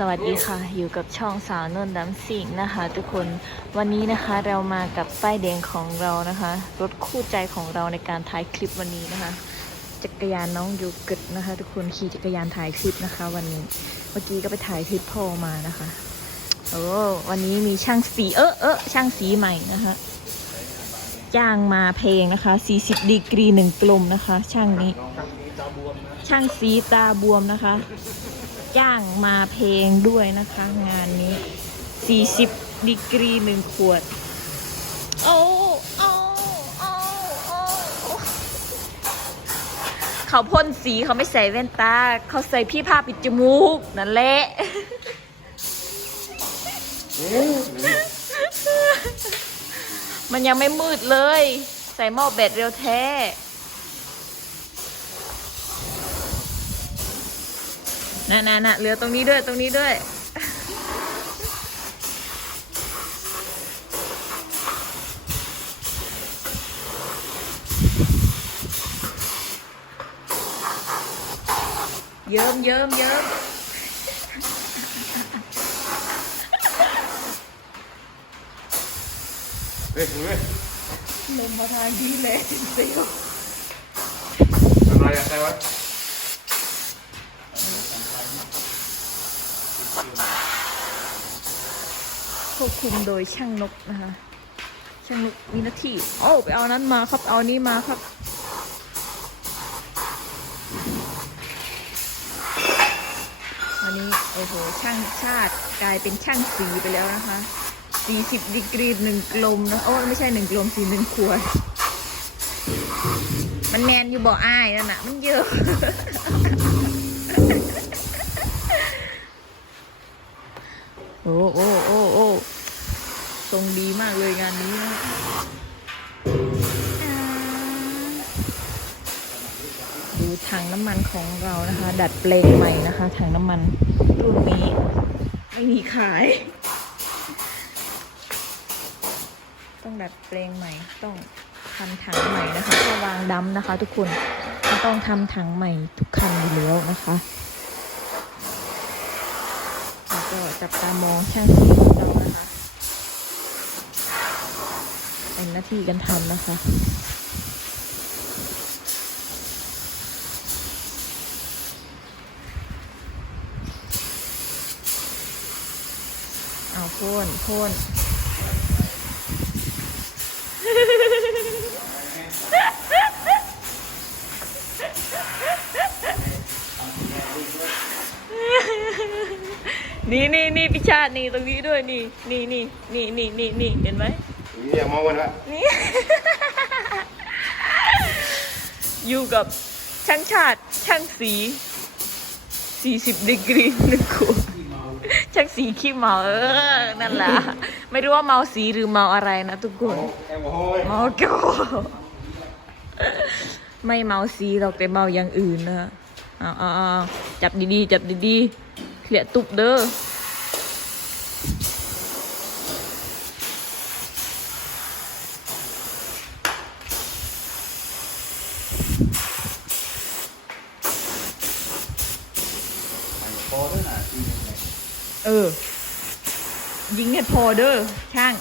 สวัสดีค่ะ อยู่กับช่องสาวนนท์ดำสิงนะคะ ทุกคนวันนี้นะคะเรามากับป้ายแดงของเรานะคะ รถคู่ใจของเราในการถ่ายคลิปวันนี้นะคะ จักรยานน้องยูกึดนะคะ ทุกคนขี่จักรยานถ่ายคลิปนะคะ วันนี้เมื่อกี้ก็ไปถ่ายคลิปพ่อมานะคะโอ้วันนี้มีช่างสีเออเออช่างสีใหม่นะคะจ้างมาเพลงนะคะ 40 ดีกรีหนึ่งกลมนะคะ ช่างนี้ ช่างสีตาบวมนะคะ จ้างมาเพลงด้วยนะคะ งานนี้ 40 ดีกรีหนึ่งขวด โอ้โอ้โอ้โอ้เขาพ่นสีเขาไม่ใส่แว่นตา เขาใส่พี่ผ้าปิดจมูก นั่นแหละมันยังไม่มืดเลย ใส่หม้อแบตเร็วแท้ น่ะน่ะน่ะเหลือตรงนี้ด้วยตรงนี้ด้วย เยิ้มเยิ้มเยิ้มเฮ้ยเฮ้ยลมมาทางดีเลยเซียวอะไรอะใครวะ ควบคุมโดยช่างนกนะคะ ช่างนกมีหน้าที่โอ้ไปเอานั้นมาครับ เอานี้มาครับ วันนี้โอ้โหช่างชาติกลายเป็นช่างสีไปแล้วนะคะ 40ดีกรีหนึ่งกลมนะโอ้ไม่ใช่หนึ่งกลมสีหนึ่งขวด มันแมนอยู่บ่ออ้ายนั่นน่ะมันเยอะ โอ้โอ้โอ้โอ้ทรงดีมากเลยงานนี้นะดูถังน้ำมันของเรานะคะ ดัดแปลงใหม่นะคะ ถังน้ำมันรุ่นนี้ ไม่มีขาย ต้องดัดแปลงใหม่ ต้องทำถังใหม่นะคะถ้าวางดำนะคะ ทุกคนต้องทำถังใหม่ทุกคันอยู่แล้วนะคะ ก็จับตามองช่างสีของเรานะคะเป็นหน้าที่กันทำนะคะเอาพ่นพ่น นี่นี่นี่พิชาตินี่ตรงนี้ด้วยนี่นี่นี่นี่นี่นี่นี่เห็นไหมนี่มองวันละนี่ อยู่กับช่างชาติช่างสี 40ดีกรีหนึ่งขวดช่างสีขี้เมาเออนั่นแหละไม่รู้ว่าเมาสีหรือเมาอะไรนะทุกคนแอลกอฮอล์เมาแก้วไม่เมาสีหรอกแต่เมาอย่างอื่นนะเอาเอาเอาจับดีๆ จับดีๆ เคลียร์ตุบเด้อพอด้วยนะเออ ยิงให้พอเด้อช่าง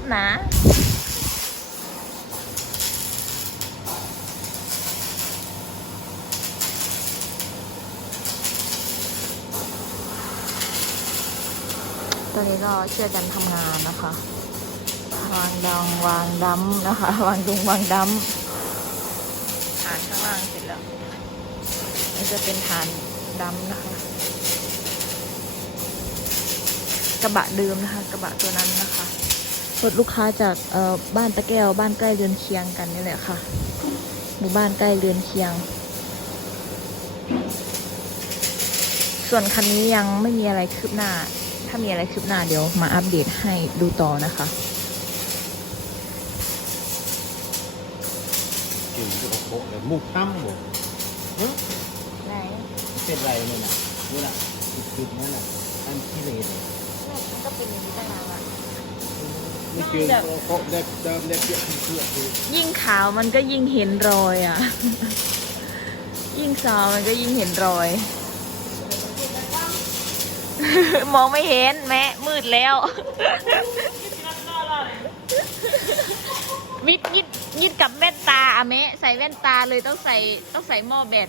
น นะ ต อนนี้ก็ช่วยกันทำงานนะคะ วางดองวางดัมนะคะ วางดุงวางดัมฐานข้างล่างเสร็จแล้วนี่จะเป็นฐานดำนะคะ กระบะเดิมนะคะ กระบะตัวนั้นนะคะรถลูกค้าจากเอ่อบ้านตะแก้วบ้านใกล้เรือนเคียงกันนี่แหละค่ะหมู่บ้านใกล้เรือนเคียง ส่วนคันนี้ยังไม่มีอะไรคืบหน้า ถ้ามีอะไรคืบหน้าเดี๋ยวมาอัปเดตให้ดูต่อนะคะเก่งที่เขาโคกเลยมุกตั้มบ่ไหนเป็นไรนี่น่ะนี่น่ะจุดๆนั่นน่ะอันที่เลยเนี่ยก็เป็นอย่างนี้ตั้งนานละนี่คือเขาโคกได้เดิมได้เปรียบเพื่อคือยิ่งขาวมันก็ยิ่งเห็นรอยอะ ยิ่งสาวมันก็ยิ่งเห็นรอย มองไม่เห็นแม่มืดแล้ว มิดยิดยิดกับแว่นตาอะแม่ใส่แว่นตาเลยต้องใส่ต้องใส่หม้อแบต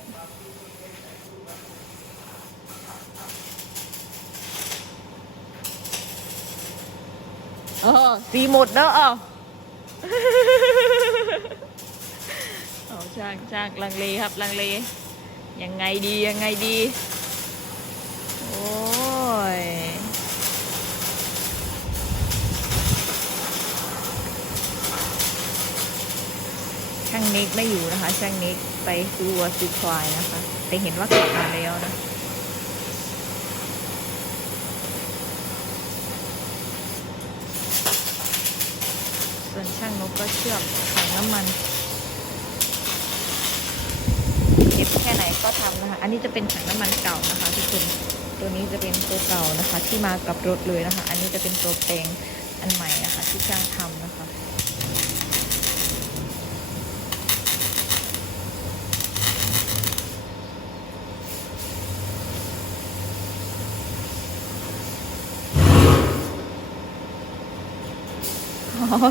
เออสีหมดแล้วอะเอาช่างช่างลังเลครับลังเลยังไงดียังไงดี ช่างนิกไม่อยู่นะคะ ช่างนิกไปซื้อวัวซื้อควายนะคะ แต่เห็นว่ากลับมาแล้วนะส่วนช่างนกก็เชื่อมถังน้ำมันเก็บแค่ไหนก็ทำนะคะ อันนี้จะเป็นถังน้ำมันเก่านะคะทุกคนตัวนี้จะเป็นตัวเก่านะคะ ที่มากับรถเลยนะคะ อันนี้จะเป็นตัวแปลงอันใหม่นะคะ ที่ช่างทำนะคะ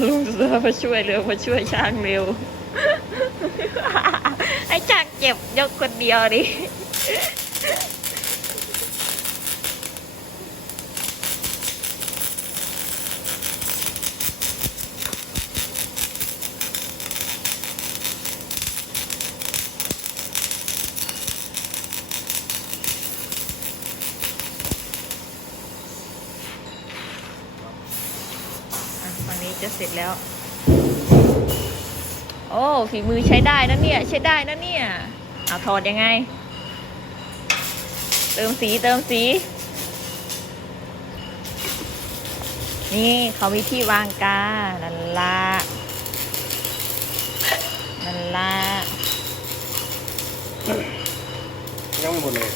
ลุงเสือมาช่วยเร็วมาช่วยช่างเร็วให้ช่างเจ็บยกคนเดียวดิ จะเสร็จแล้ว โอ้ฝีมือใช้ได้นะเนี่ย ใช้ได้นะเนี่ยเอาถอดยังไง เติมสีเติมสี นี่เขามีที่วางกานั่นละนั่นละยังไม่หมดเลย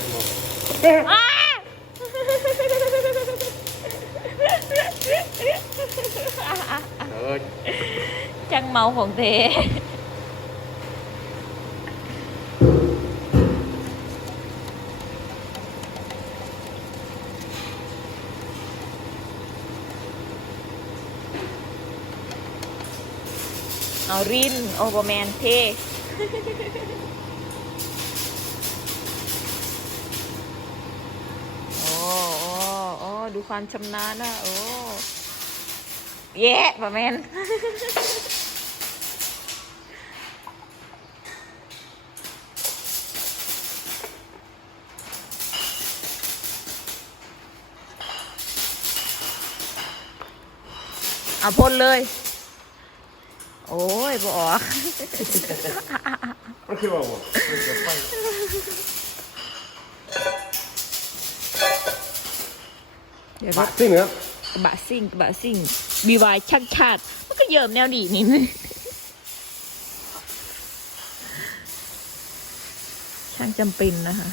อ้า เออจังเมาของเทเอารินโอเปอร์แมนเทโอ้โอ้โอ้ดูความชำนาญนะโอ้ แย่ประแมนเอาพ่นเลย โอ้ยบออกมันคือว่าบ่มันจะไปเดี๋ยวรบัถดที่เหนือกระบะซิ่งกระบะซิ่ง บีวายช่างชาติ มันก็เยิมแนวดีนี่ช่างจำเป็นนะคะ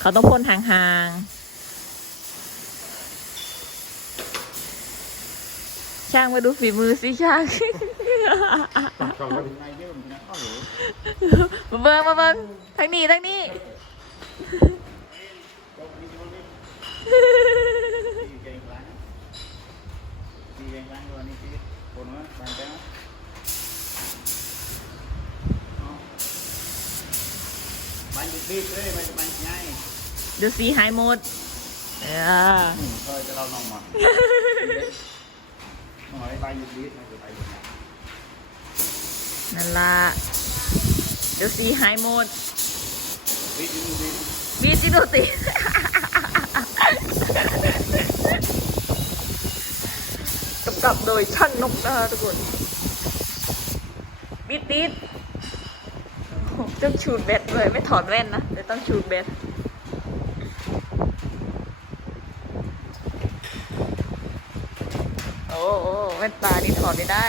เขาต้องพ่นห่างๆ ช่างมาดูฝีมือสิช่างมาเบิ้งมาเบิ้งทางนี้ทางนี้ ดีเก่งหลายดีเก่งหลายางตัวนี้ที่คนว่า บางแก้วบางยุดบีบเลยบางบางง่ายเดี๋ยวสีหายหมดเอออืมก็จะเราลองมาหน่อยบางยุดบีบมันจะไปยังไงนั่นละเดี๋ยวสีหายหมดบีบยุดบีบบีจิโนติ กำกับโดยช่างนกนะคะทุกคนบีดบีดต้องชูดเบ็ดด้วยไม่ถอดแว่นนะแต่ต้องชูดเบ็ดโอ้โอ้แว่นตานี่ถอดไม่ได้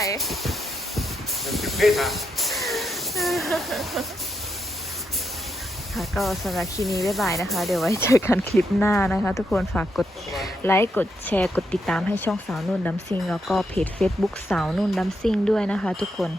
ยุดบีบอะ ค่ะก็สำหรับคลิปนี้บ๊ายบายนะคะ เดี๋ยวไว้เจอกันคลิปหน้านะคะ ทุกคนฝากกดไลค์กดแชร์กดติดตามให้ช่องสาวนุ่นดัมซิงแล้วก็เพจ Facebook สาวนุ่นดัมซิงด้วยนะคะ ทุกคน